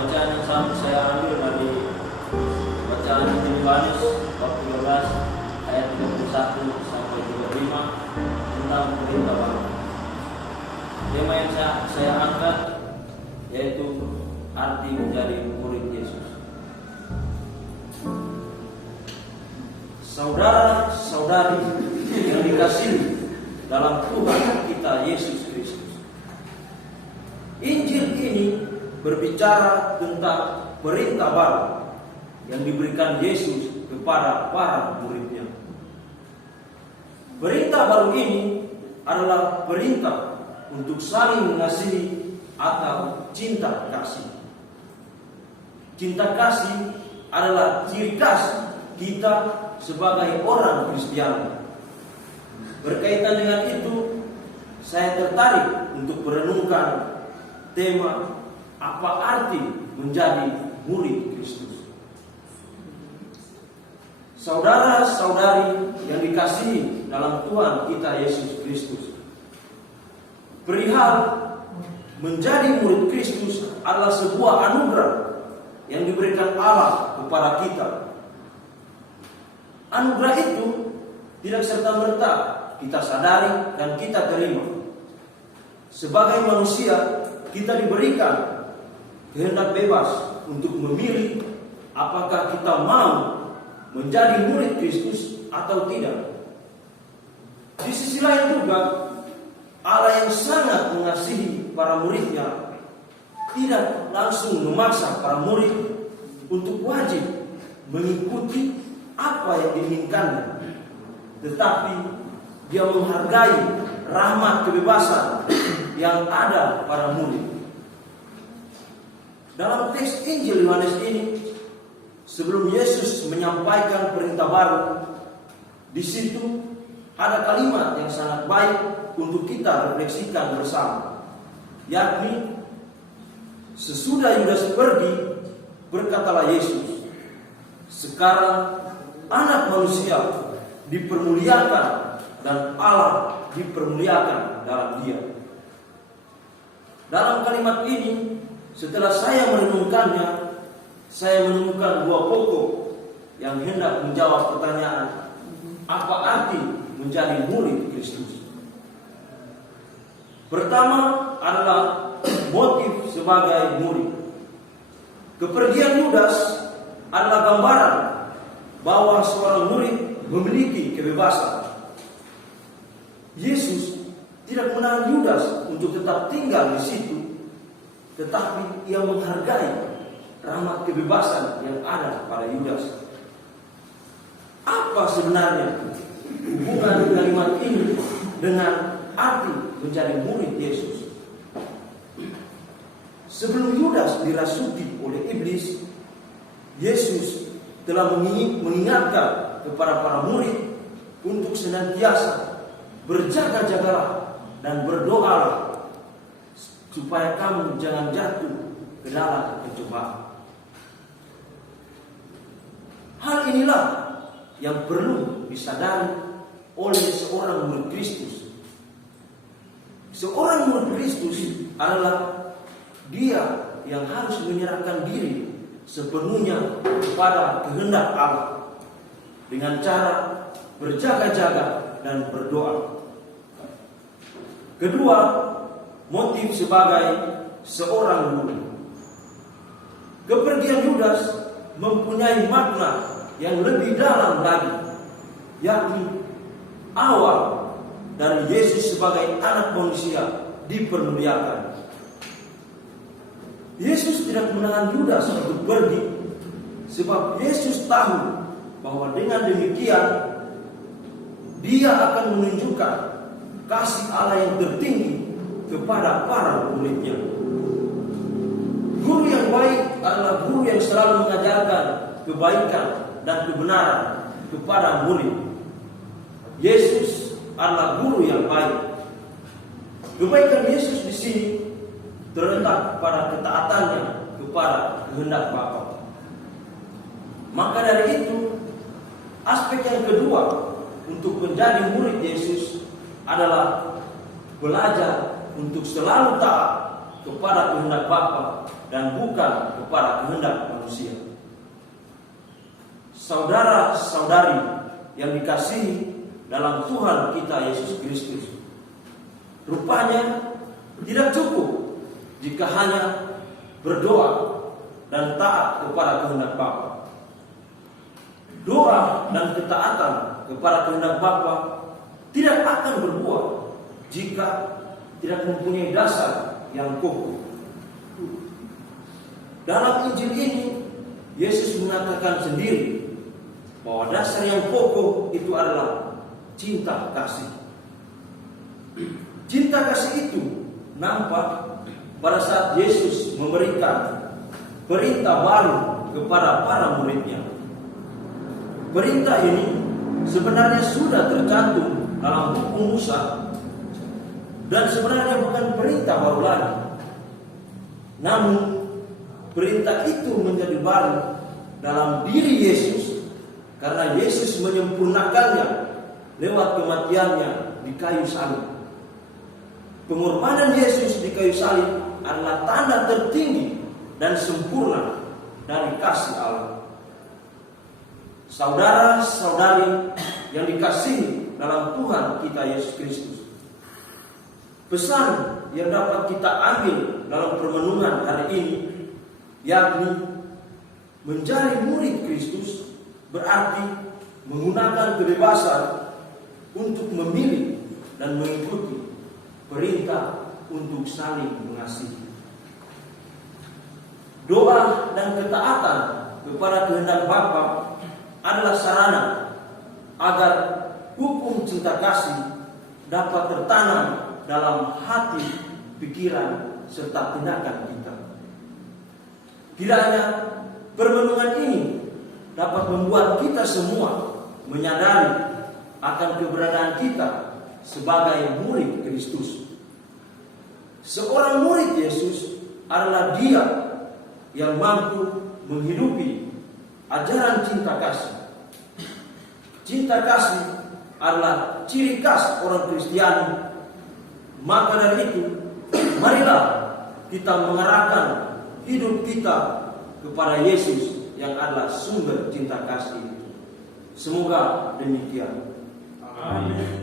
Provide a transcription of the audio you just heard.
Bacaan yang sama saya ambil dari bacaan Injil Yohanes bab 12 ayat 21 sampai 25 tentang perintah baru. Tema yang saya angkat yaitu arti menjadi murid Yesus. Saudara-saudari yang dikasihi dalam Tuhan kita Yesus Kristus, Injil ini berbicara tentang perintah baru yang diberikan Yesus kepada para muridnya. Perintah baru ini adalah perintah untuk saling mengasihi atau cinta kasih. Cinta kasih adalah ciri khas kita sebagai orang Kristiani. Berkaitan dengan itu, saya tertarik untuk merenungkan tema apa arti menjadi murid Kristus. Saudara-saudari yang dikasihi dalam Tuhan kita Yesus Kristus, perihal menjadi murid Kristus adalah sebuah anugerah yang diberikan Allah kepada kita. Anugerah itu tidak serta-merta kita sadari dan kita terima. Sebagai manusia, kita diberikan kehendak bebas untuk memilih apakah kita mau menjadi murid Kristus atau tidak. Di sisi lain juga, Allah yang sangat mengasihi para muridnya tidak langsung memaksa para murid untuk wajib mengikuti apa yang diinginkannya, tetapi Dia menghargai rahmat kebebasan yang ada pada murid. Dalam teks Injil Yohanes ini, sebelum Yesus menyampaikan perintah baru, di situ ada kalimat yang sangat baik untuk kita refleksikan bersama, yakni sesudah Yudas pergi, berkatalah Yesus, sekarang Anak Manusia dipermuliakan dan Allah dipermuliakan dalam Dia. Dalam kalimat ini, setelah saya merenungkannya, saya menemukan dua pokok yang hendak menjawab pertanyaan, apa arti menjadi murid Kristus? Pertama adalah motif sebagai murid. Kepergian Yudas adalah gambaran bahwa seorang murid memiliki kebebasan. Yesus tidak menahan Yudas untuk tetap tinggal di situ, tetapi Ia menghargai rahmat kebebasan yang ada pada Yudas. Apa sebenarnya hubungan kalimat ini dengan arti menjadi murid Yesus? Sebelum Yudas dirasuki oleh iblis, Yesus telah mengingatkan kepada para murid untuk senantiasa berjaga-jagalah dan berdoalah supaya kamu jangan jatuh ke dalam pencobaan. Hal inilah yang perlu disadari oleh seorang murid Kristus. Seorang murid Kristus adalah dia yang harus menyerahkan diri sepenuhnya kepada kehendak Allah dengan cara berjaga-jaga dan berdoa. Kedua, motif sebagai seorang guru. Kepergian Yudas mempunyai makna yang lebih dalam lagi, yakni awal dari Yesus sebagai anak manusia dipermuliakan. Yesus tidak menahan Yudas untuk pergi, sebab Yesus tahu bahwa dengan demikian Dia akan menunjukkan kasih Allah yang tertinggi kepada para muridnya. Guru yang baik adalah guru yang selalu mengajarkan kebaikan dan kebenaran kepada murid. Yesus adalah guru yang baik. Kebaikan Yesus di sini terletak pada ketaatannya kepada kehendak Bapa. Maka dari itu, aspek yang kedua untuk menjadi murid Yesus adalah belajar untuk selalu taat kepada kehendak Bapa dan bukan kepada kehendak manusia. Saudara-saudari yang dikasihi dalam Tuhan kita Yesus Kristus, rupanya tidak cukup jika hanya berdoa dan taat kepada kehendak Bapa. Doa dan ketaatan kepada kehendak Bapa tidak akan berbuah jika tidak mempunyai dasar yang kokoh. Dalam Injil ini, Yesus mengatakan sendiri bahwa dasar yang kokoh itu adalah cinta kasih. Cinta kasih itu nampak pada saat Yesus memberikan perintah baru kepada para muridnya. Perintah ini sebenarnya sudah tercantum dalam hukum Musa dan sebenarnya bukan perintah baru lagi. Namun perintah itu menjadi baru dalam diri Yesus karena Yesus menyempurnakannya lewat kematiannya di kayu salib. Pengorbanan Yesus di kayu salib adalah tanda tertinggi dan sempurna dari kasih Allah. Saudara-saudari yang dikasihi dalam Tuhan kita Yesus Kristus, pesan yang dapat kita ambil dalam permenungan hari ini yakni menjadi murid Kristus berarti menggunakan kebebasan untuk memilih dan mengikuti perintah untuk saling mengasihi. Doa dan ketaatan kepada kehendak Bapa adalah sarana agar hukum cinta kasih dapat tertanam dalam hati, pikiran, serta tindakan kita. Kiranya permenungan ini dapat membuat kita semua menyadari akan keberadaan kita sebagai murid Kristus. Seorang murid Yesus adalah dia yang mampu menghidupi ajaran cinta kasih. Cinta kasih adalah ciri khas orang Kristiani. Maka dari itu, marilah kita mengarahkan hidup kita kepada Yesus yang adalah sumber cinta kasih. Semoga demikian. Amin.